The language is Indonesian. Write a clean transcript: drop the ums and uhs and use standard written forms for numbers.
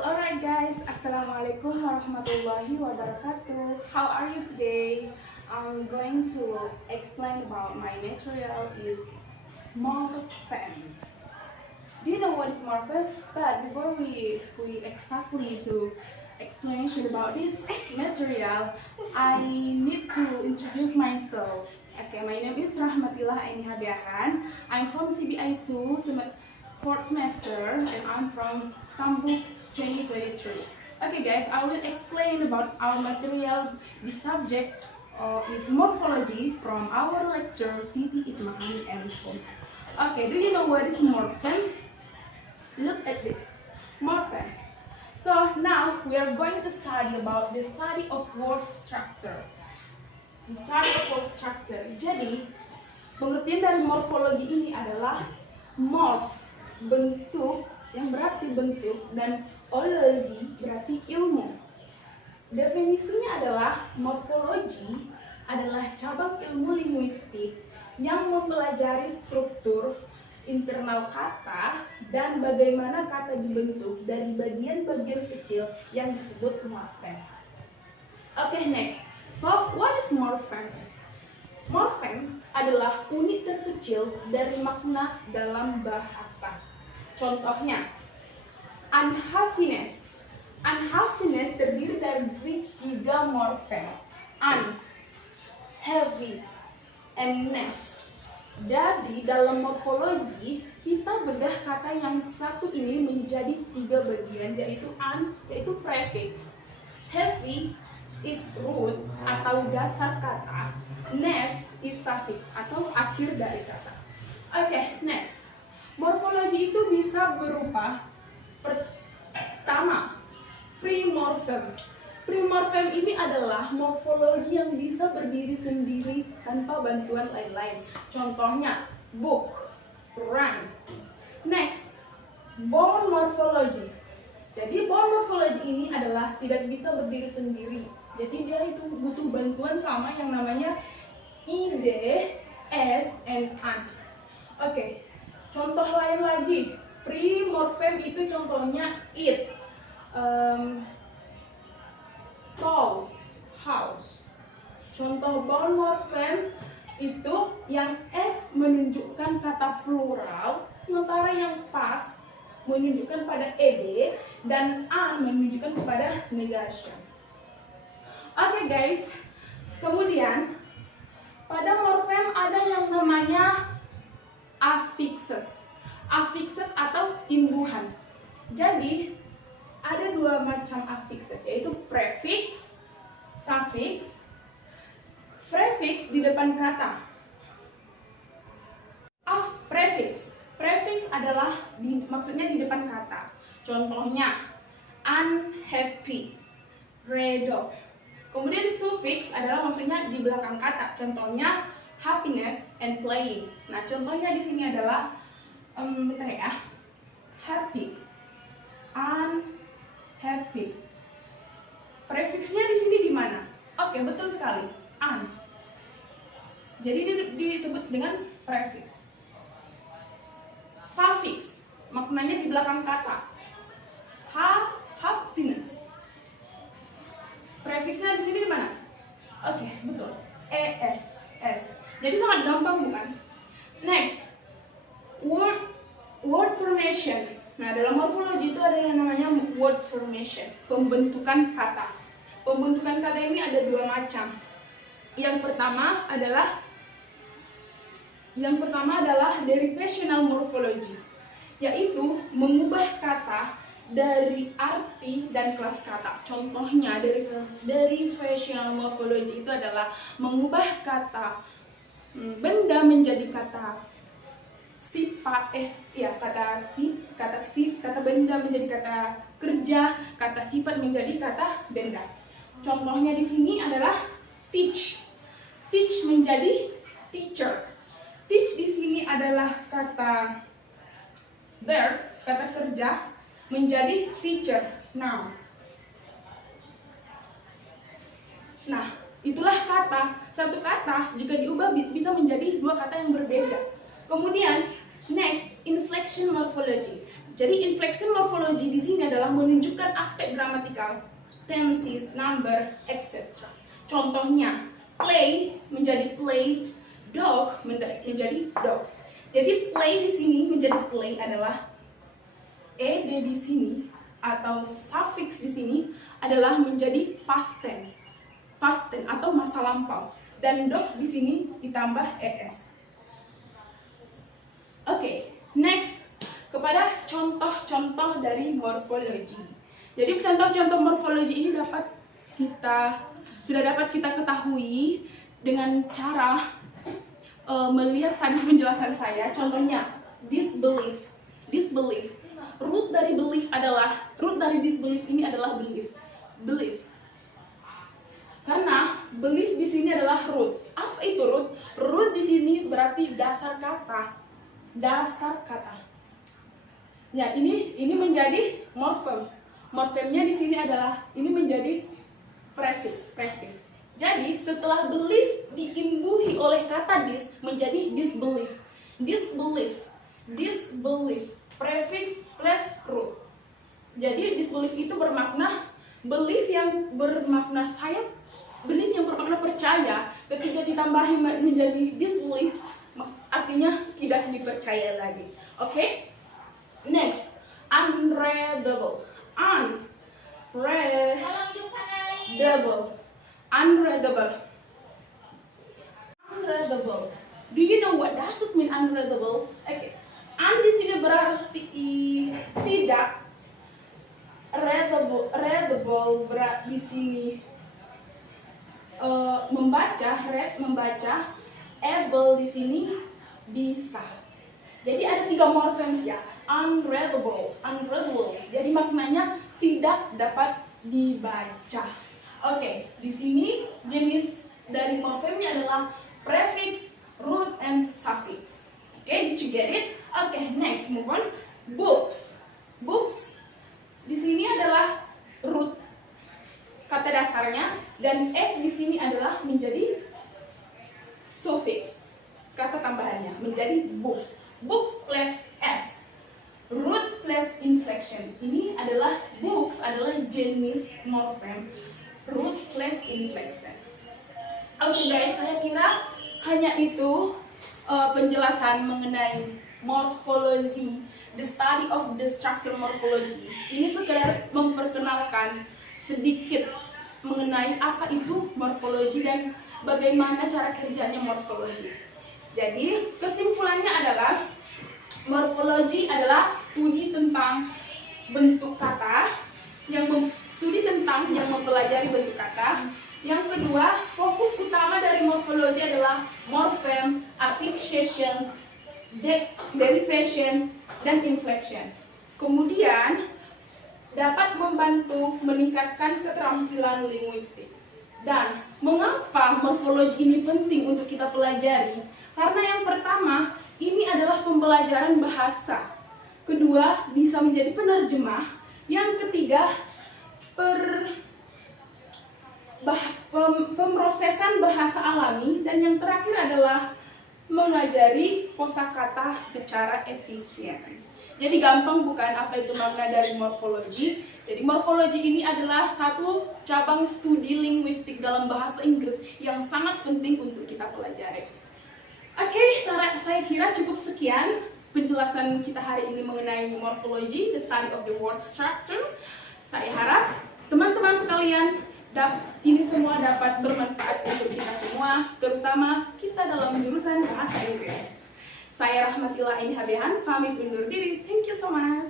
Alright guys, Assalamualaikum warahmatullahi wabarakatuh. How are you today? I'm going to explain about my material is morpheme. Do you know what is morpheme? But before we exactly to explanation about this material, I need to introduce myself. Okay, my name is Rahmatillah Aini Hadiahan. I'm from TBI 2 fourth semester and I'm from Istanbul 2023. Okay guys, I will explain about our material. The subject is morphology from our lecturer Siti Ismail and Fum. Okay, do you know what is morpheme? Look at this, morpheme. So now we are going to study about the study of word structure. The study of word structure. Jadi, pengertian dari morfologi ini adalah morph, bentuk, yang berarti bentuk, dan ology berarti ilmu. Definisinya adalah morfologi adalah cabang ilmu linguistik yang mempelajari struktur internal kata dan bagaimana kata dibentuk dari bagian-bagian kecil yang disebut morfem. Okay, next. So, what is morpheme? Morfem adalah unit terkecil dari makna dalam bahasa. Contohnya, unhappiness. Unhappiness terdiri dari 3 morfem. Un, heavy, and ness. Jadi dalam morfologi kita bedah kata yang satu ini menjadi 3 bagian, yaitu prefix. Heavy is root atau dasar kata. Ness is suffix atau akhir dari kata. Okay, next. Morfologi itu bisa berupa pertama, free morpheme. Free morpheme ini adalah morfologi yang bisa berdiri sendiri tanpa bantuan lain-lain. Contohnya, book, run. Next, bone morphology. Jadi bone morphology ini adalah tidak bisa berdiri sendiri. Jadi dia itu butuh bantuan sama yang namanya id, s, and an. Oke, contoh lain lagi. Free morpheme itu contohnya it, tall, house. Contoh bound morpheme itu yang s menunjukkan kata plural, sementara yang pas menunjukkan pada ed dan an menunjukkan kepada negation. Oke guys, kemudian pada morfem ada yang namanya affixes. Affixes atau imbuhan. Jadi ada 2 macam affixes, yaitu prefix, suffix. Prefix di depan kata. Prefix. Prefix adalah maksudnya di depan kata. Contohnya unhappy, redo. Kemudian suffix adalah maksudnya di belakang kata. Contohnya happiness and playing. Nah, contohnya di sini adalah bentar ya. Happy, unhappy. Prefixnya di sini di mana? Oke, betul sekali. Un. Jadi disebut dengan prefix. Suffix maknanya di belakang kata. Happiness. Prefixnya di sini di mana? Oke, betul. Es, s. Jadi sangat gampang bukan? Next, word formation. Nah, dalam morfologi itu ada yang namanya word formation, pembentukan kata. Pembentukan kata ini ada 2 macam. Yang pertama adalah derivational morphology, yaitu mengubah kata dari arti dan kelas kata. Contohnya derivational morphology itu adalah mengubah kata benda menjadi kata sifat, kata benda menjadi kata kerja, kata sifat menjadi kata benda. Contohnya di sini adalah teach. Teach menjadi teacher. Teach di sini adalah kata verb, kata kerja menjadi teacher. Now. Nah, itulah kata. Satu kata jika diubah bisa menjadi 2 kata yang berbeda. Kemudian, next, inflection morphology. Jadi inflection morphology di sini adalah menunjukkan aspek gramatikal, tenses, number, etc. Contohnya, play menjadi played, dog menjadi dogs. Jadi play di sini menjadi play adalah ed di sini atau suffix di sini adalah menjadi past tense atau masa lampau, dan dogs di sini ditambah es. Oke, next kepada contoh-contoh dari morfologi. Jadi contoh-contoh morfologi ini sudah dapat kita ketahui dengan cara melihat tadi penjelasan saya. Contohnya disbelief. Root dari disbelief ini adalah belief. Karena belief di sini adalah root. Apa itu root? Root di sini berarti dasar kata. Ya, ini menjadi morfem. Morfemnya di sini adalah ini menjadi prefix. Jadi setelah belief diimbuhi oleh kata dis menjadi disbelief. Prefix plus root. Jadi disbelief itu bermakna belief yang bermakna percaya. Ketika ditambahi menjadi disbelief, artinya tidak dipercaya lagi. Oke? Next, unreadable. Do you know what does it mean unreadable? Okay. Di sini berarti tidak. Readable berarti di sini membaca. Able di sini bisa. Jadi ada 3 morfems ya. Unreadable. Jadi maknanya tidak dapat dibaca. Oke, di sini jenis dari morfemnya adalah prefix, root, and suffix. Oke, did you get it? Oke, next move on. Books di sini adalah root kata dasarnya, dan s di sini adalah menjadi suffix kata tambahannya menjadi books. Books plus s, root plus inflection. Ini adalah books adalah jenis morfem, root plus inflection. Oke guys, saya kira hanya itu penjelasan mengenai morfologi, the study of the structural morphology. Ini sekedar memperkenalkan sedikit mengenai apa itu morfologi dan bagaimana cara kerjanya morfologi. Jadi kesimpulannya adalah morfologi adalah studi tentang bentuk kata, yang mempelajari bentuk kata. Yang kedua, fokus utama dari morfologi adalah morfem, affixation, derivation, dan inflection. Kemudian dapat membantu meningkatkan keterampilan linguistik. Dan mengapa morfologi ini penting untuk kita pelajari? Karena yang pertama, ini adalah pembelajaran bahasa. Kedua, bisa menjadi penerjemah. Yang ketiga, pemrosesan bahasa alami. Dan yang terakhir adalah mengajari kosakata secara efisien. Jadi gampang bukan apa itu makna dari morfologi? Jadi morfologi ini adalah satu cabang studi linguistik dalam bahasa Inggris yang sangat penting untuk kita pelajari. Oke, saya kira cukup sekian penjelasan kita hari ini mengenai morfologi, the study of the word structure. Saya harap teman-teman sekalian ini semua dapat bermanfaat untuk kita semua, terutama kita dalam jurusan bahasa Inggris. Saya Rahmatillah Inhabian, pamit undur diri. Thank you so much.